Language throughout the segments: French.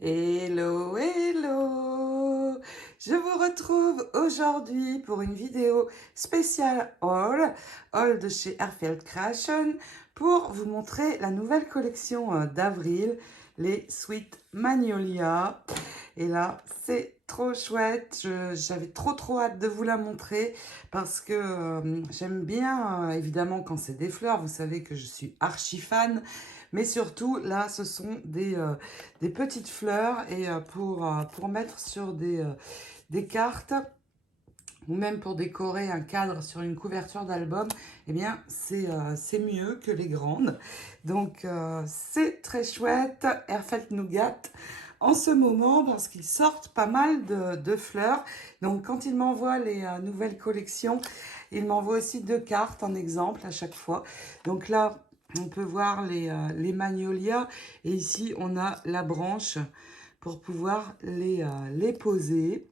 Hello, hello! Je vous retrouve aujourd'hui pour une vidéo spéciale haul de chez Airfeld Creation pour vous montrer la nouvelle collection d'avril, les Sweet Magnolia. Et là, c'est trop chouette. J'avais trop hâte de vous la montrer parce que j'aime bien, évidemment, quand c'est des fleurs. Vous savez que je suis archi fan. Mais surtout, là, ce sont des petites fleurs et pour mettre sur des cartes ou même pour décorer un cadre sur une couverture d'album, eh bien, c'est mieux que les grandes. Donc, c'est très chouette, Airfelt Nougat, en ce moment, parce qu'ils sortent pas mal de fleurs. Donc, quand ils m'envoient les nouvelles collections, ils m'envoient aussi 2 cartes en exemple à chaque fois. Donc là, on peut voir les magnolias. Et ici, on a la branche pour pouvoir les poser.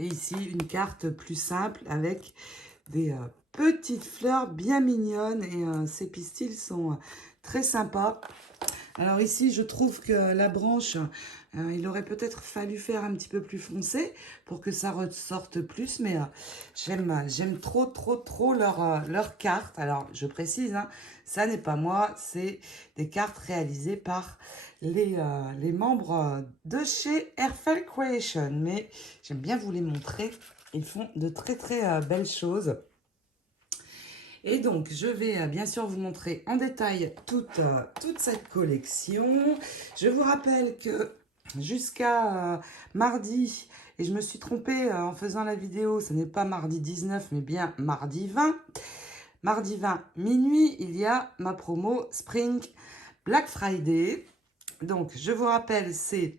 Et ici, une carte plus simple avec des petites fleurs bien mignonnes. Et ces pistils sont très sympas. Alors ici, je trouve que la branche, il aurait peut-être fallu faire un petit peu plus foncé pour que ça ressorte plus. Mais j'aime trop leur carte. Alors, je précise, hein, ça n'est pas moi, c'est des cartes réalisées par les membres de chez Airfeld Creation. Mais j'aime bien vous les montrer. Ils font de très belles choses. Et donc, je vais bien sûr vous montrer en détail toute cette collection. Je vous rappelle que jusqu'à mardi, et je me suis trompée en faisant la vidéo, ce n'est pas mardi 19, mais bien mardi 20. Mardi 20, minuit, il y a ma promo Spring Black Friday. Donc, je vous rappelle, c'est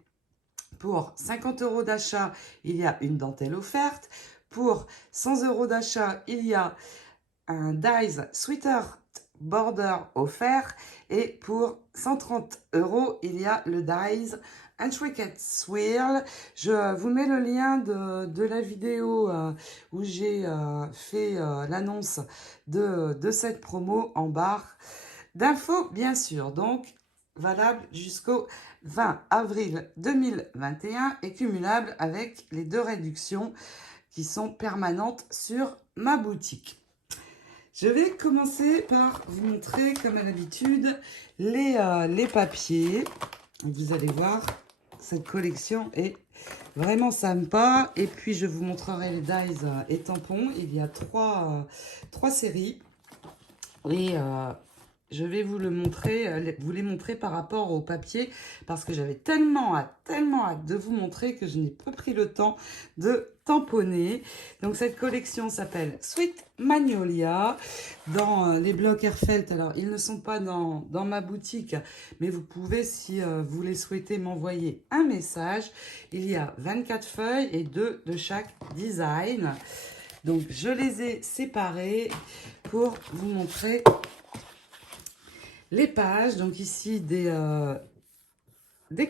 pour 50 € d'achat, il y a une dentelle offerte. Pour 100 € d'achat, il y a un Dies Sweater Border offert. Et pour 130 €, il y a le Dies Intricate Swirl. Je vous mets le lien de la vidéo où j'ai fait l'annonce de cette promo en barre d'infos, bien sûr. Donc, valable jusqu'au 20 avril 2021 et cumulable avec les 2 réductions qui sont permanentes sur ma boutique. Je vais commencer par vous montrer, comme à l'habitude, les papiers. Vous allez voir, cette collection est vraiment sympa. Et puis, je vous montrerai les dies et tampons. Il y a trois séries. Et je vais vous vous les montrer par rapport au papier parce que j'avais tellement hâte de vous montrer que je n'ai pas pris le temps de tamponner. Donc cette collection s'appelle Sweet Magnolia dans les blocs Airfelt. Alors ils ne sont pas dans ma boutique, mais vous pouvez, si vous les souhaitez, m'envoyer un message. Il y a 24 feuilles et 2 de chaque design. Donc je les ai séparées pour vous montrer les pages. Donc ici des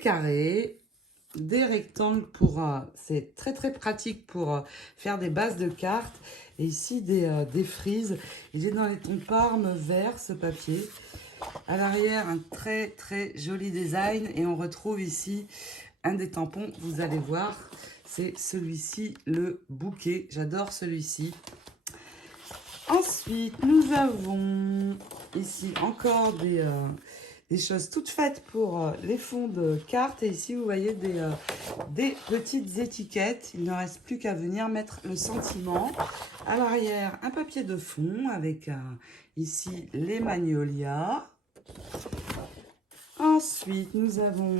carrés, des rectangles pour c'est très pratique pour faire des bases de cartes. Et ici des frises. Il est dans les tons parme vert, ce papier. À l'arrière, un très joli design. Et on retrouve ici un des tampons, vous allez voir, c'est celui-ci, le bouquet. J'adore celui-ci. Ensuite, nous avons ici encore des choses toutes faites pour les fonds de cartes. Et ici, vous voyez des petites étiquettes. Il ne reste plus qu'à venir mettre le sentiment. À l'arrière, un papier de fond avec ici les magnolias. Ensuite, nous avons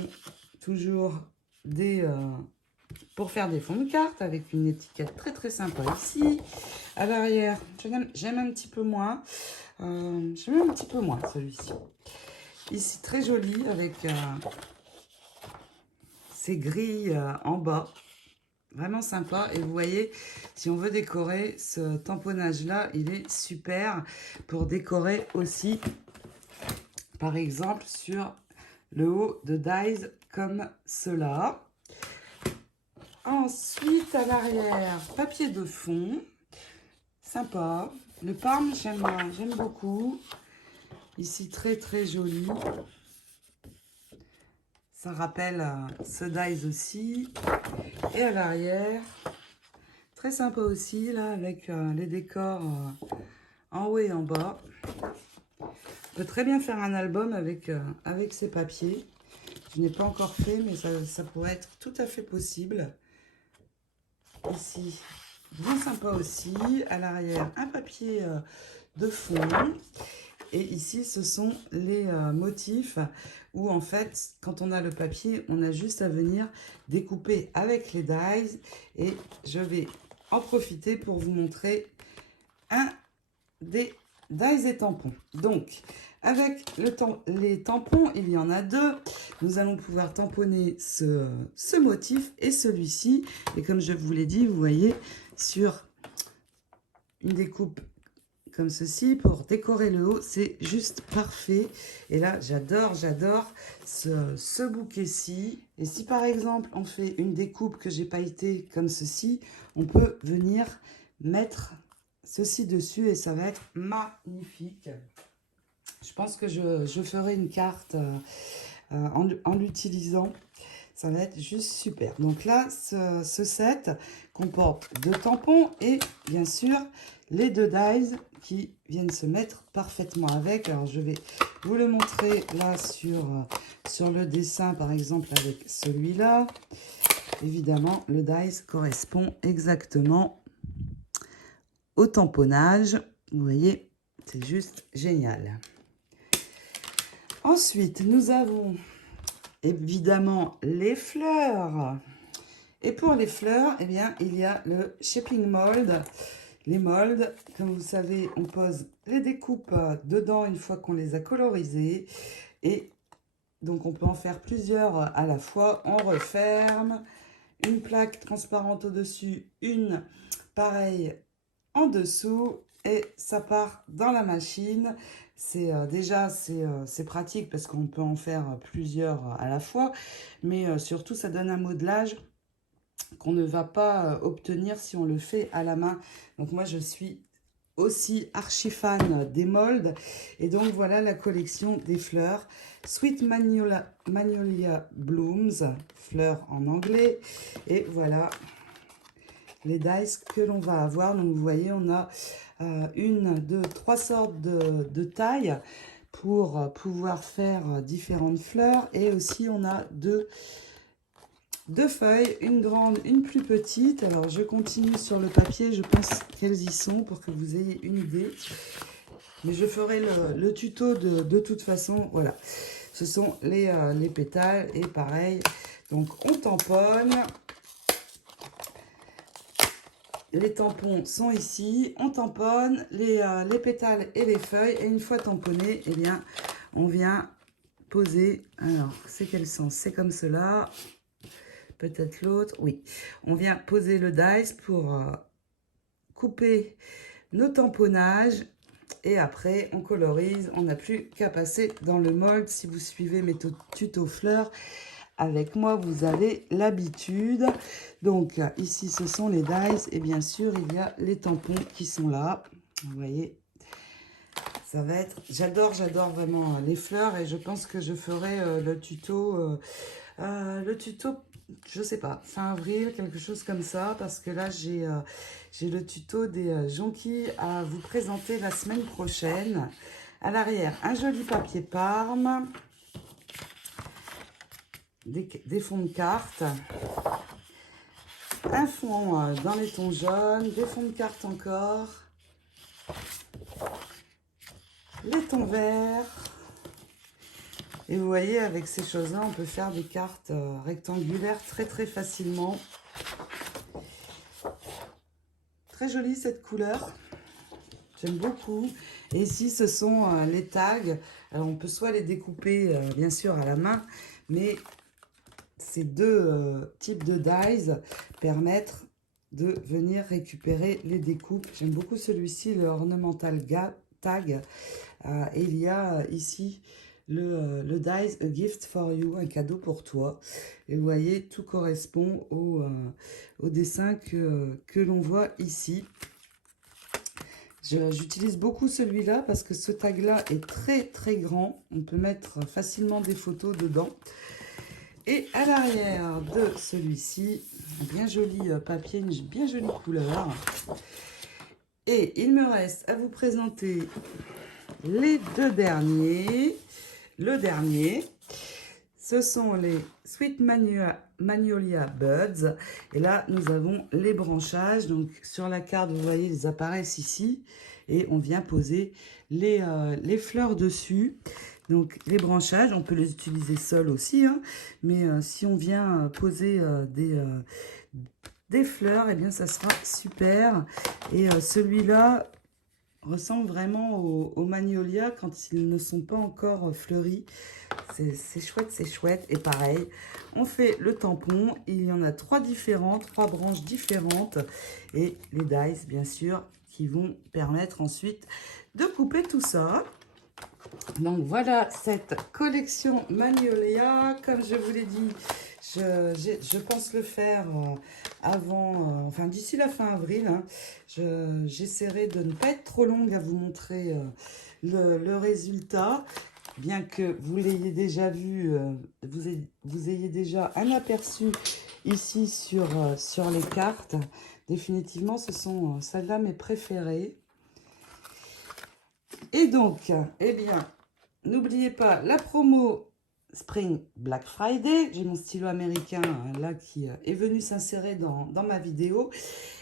toujours pour faire des fonds de cartes avec une étiquette très sympa ici. À l'arrière, j'aime un petit peu moins. J'aime un petit peu moins celui-ci. Ici, très joli avec ces grilles en bas. Vraiment sympa. Et vous voyez, si on veut décorer, ce tamponnage-là, il est super pour décorer aussi, par exemple, sur le haut de dies comme cela. Ensuite, à l'arrière, papier de fond. Sympa. Le parme, j'aime beaucoup. Ici, très joli. Ça rappelle ce dies aussi. Et à l'arrière, très sympa aussi, là, avec les décors en haut et en bas. On peut très bien faire un album avec ces papiers. Je n'ai pas encore fait, mais ça pourrait être tout à fait possible. Ici, bien sympa aussi. À l'arrière, un papier de fond. Et ici, ce sont les motifs où, en fait, quand on a le papier, on a juste à venir découper avec les dies. Et je vais en profiter pour vous montrer un des dies et tampons. Donc, avec les tampons, il y en a deux. Nous allons pouvoir tamponner ce motif et celui-ci. Et comme je vous l'ai dit, vous voyez, sur une découpe comme ceci, pour décorer le haut, c'est juste parfait. Et là, j'adore ce bouquet-ci. Et si par exemple, on fait une découpe que j'ai pailletée comme ceci, on peut venir mettre ceci dessus et ça va être magnifique. Je pense que je ferai une carte en l'utilisant. Ça va être juste super. Donc là, ce set comporte 2 tampons et bien sûr les 2 dies qui viennent se mettre parfaitement avec. Alors je vais vous le montrer là sur le dessin par exemple avec celui-là. Évidemment, le dies correspond exactement au tamponnage. Vous voyez, c'est juste génial. Ensuite, nous avons évidemment les fleurs. Et pour les fleurs, eh bien, il y a le shaping mold. Les molds, comme vous savez, on pose les découpes dedans une fois qu'on les a colorisées. Et donc, on peut en faire plusieurs à la fois. On referme une plaque transparente au-dessus, une pareille en dessous. Et ça part dans la machine. C'est c'est pratique parce qu'on peut en faire plusieurs à la fois. Mais surtout, ça donne un modelage qu'on ne va pas obtenir si on le fait à la main. Donc moi, je suis aussi archi fan des molds. Et donc voilà la collection des fleurs. Sweet Magnolia Blooms, fleurs en anglais. Et voilà les dies que l'on va avoir. Donc vous voyez, on a une, deux, trois sortes de tailles pour pouvoir faire différentes fleurs. Et aussi, on a deux feuilles, une grande, une plus petite. Alors, je continue sur le papier. Je pense qu'elles y sont pour que vous ayez une idée. Mais je ferai le tuto de toute façon. Voilà, ce sont les pétales. Et pareil, donc on tamponne. Les tampons sont ici. On tamponne les pétales et les feuilles. Et une fois tamponnés, eh bien, on vient poser. Alors, c'est quel sens? C'est comme cela. Peut-être l'autre. Oui. On vient poser le dies pour couper nos tamponnages. Et après, on colorise. On n'a plus qu'à passer dans le mold. Si vous suivez mes tutos fleurs, avec moi, vous avez l'habitude. Donc, ici, ce sont les dies. Et bien sûr, il y a les tampons qui sont là. Vous voyez, ça va être... J'adore vraiment les fleurs. Et je pense que je ferai le tuto, je sais pas, fin avril, quelque chose comme ça. Parce que là, j'ai le tuto des jonquilles à vous présenter la semaine prochaine. À l'arrière, un joli papier Parme. Des fonds de cartes, un fond dans les tons jaunes, des fonds de cartes encore, les tons verts. Et vous voyez, avec ces choses-là, on peut faire des cartes rectangulaires très facilement. Très jolie cette couleur, j'aime beaucoup. Et ici, ce sont les tags. Alors, on peut soit les découper, bien sûr, à la main, mais ces deux types de dies permettent de venir récupérer les découpes. J'aime beaucoup celui-ci, le Ornamental Tag. Et il y a ici le dies A Gift for You, un cadeau pour toi. Et vous voyez, tout correspond au dessin que l'on voit ici. J'utilise beaucoup celui-là parce que ce tag-là est très grand. On peut mettre facilement des photos dedans. Et à l'arrière de celui-ci, bien joli papier, une bien jolie couleur. Et il me reste à vous présenter les deux derniers. Le dernier, ce sont les Sweet Magnolia Buds. Et là, nous avons les branchages. Donc, sur la carte, vous voyez, ils apparaissent ici. Et on vient poser les fleurs dessus. Donc, les branchages, on peut les utiliser seuls aussi. Hein, mais si on vient poser des fleurs, eh bien, ça sera super. Et celui-là ressemble vraiment aux magnolias quand ils ne sont pas encore fleuris. C'est chouette, c'est chouette. Et pareil, on fait le tampon. Il y en a trois branches différentes. Et les dies, bien sûr, qui vont permettre ensuite de couper tout ça. Donc voilà cette collection Magnolia. Comme je vous l'ai dit, je pense le faire avant, enfin d'ici la fin avril. Hein. J'essaierai de ne pas être trop longue à vous montrer le résultat. Bien que vous l'ayez déjà vu, vous ayez déjà un aperçu ici sur les cartes. Définitivement, ce sont celles-là mes préférées. Et donc, eh bien, n'oubliez pas la promo Spring Black Friday. J'ai mon stylo américain là qui est venu s'insérer dans ma vidéo.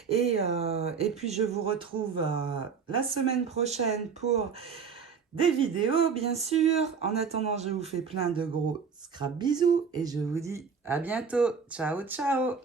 Et puis, je vous retrouve la semaine prochaine pour des vidéos, bien sûr. En attendant, je vous fais plein de gros scrap bisous et je vous dis à bientôt. Ciao, ciao!